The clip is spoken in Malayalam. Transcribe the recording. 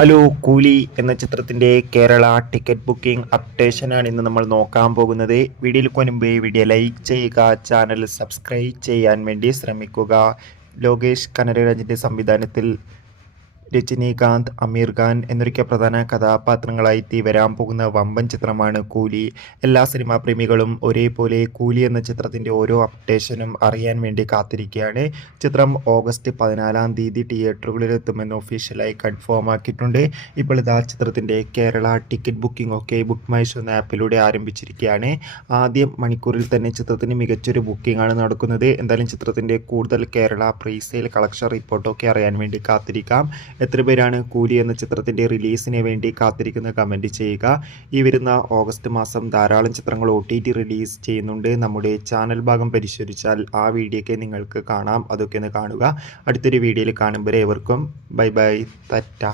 ഹലോ കൂലി എന്ന ചിത്രത്തിൻ്റെ കേരള ടിക്കറ്റ് ബുക്കിംഗ് അപ്ഡേഷനാണ് ഇന്ന് നമ്മൾ നോക്കാൻ പോകുന്നത്. വീഡിയോയിൽ മുൻപ് വീഡിയോ ലൈക്ക് ചെയ്യുക, ചാനൽ സബ്സ്ക്രൈബ് ചെയ്യാൻ വേണ്ടി ശ്രമിക്കുക. ലോകേഷ് കനകരാജിൻ്റെ സംവിധാനത്തിൽ രജനീകാന്ത്, അമീർ ഖാൻ എന്നൊക്കെ പ്രധാന കഥാപാത്രങ്ങളായി വരാൻ പോകുന്ന വമ്പൻ ചിത്രമാണ് കൂലി. എല്ലാ സിനിമാ പ്രേമികളും ഒരേപോലെ കൂലി എന്ന ചിത്രത്തിൻ്റെ ഓരോ അപ്ഡേഷനും അറിയാൻ വേണ്ടി കാത്തിരിക്കുകയാണ്. ചിത്രം ഓഗസ്റ്റ് 14 തീയതി തിയേറ്ററുകളിലെത്തുമെന്ന് ഒഫീഷ്യലായി കൺഫേം ആക്കിയിട്ടുണ്ട്. ഇപ്പോൾ ഇതാ ചിത്രത്തിൻ്റെ കേരള ടിക്കറ്റ് ബുക്കിംഗ് ഒക്കെ ബുക്ക് മൈ ഷോ എന്ന ആപ്പിലൂടെ ആരംഭിച്ചിരിക്കുകയാണ്. ആദ്യം മണിക്കൂറിൽ തന്നെ ചിത്രത്തിന് മികച്ചൊരു ബുക്കിംഗ് ആണ് നടക്കുന്നത്. എന്തായാലും ചിത്രത്തിൻ്റെ കൂടുതൽ കേരള പ്രീസെയിൽ കളക്ഷൻ റിപ്പോർട്ടൊക്കെ അറിയാൻ വേണ്ടി കാത്തിരിക്കാം. എത്ര പേരാണ് കൂലി എന്ന ചിത്രത്തിൻ്റെ റിലീസിന് വേണ്ടി കാത്തിരിക്കുന്ന കമൻറ്റ് ചെയ്യുക. ഈ വരുന്ന ഓഗസ്റ്റ് മാസം ധാരാളം ചിത്രങ്ങൾ OTT റിലീസ് ചെയ്യുന്നുണ്ട്. നമ്മുടെ ചാനൽ ഭാഗം പരിശോധിച്ചാൽ ആ വീഡിയോയ്ക്ക് നിങ്ങൾക്ക് കാണാം. അതൊക്കെ ഒന്ന് കാണുക. അടുത്തൊരു വീഡിയോയിൽ കാണുമ്പോൾ ഏവർക്കും ബൈ ബൈ, ടാറ്റ.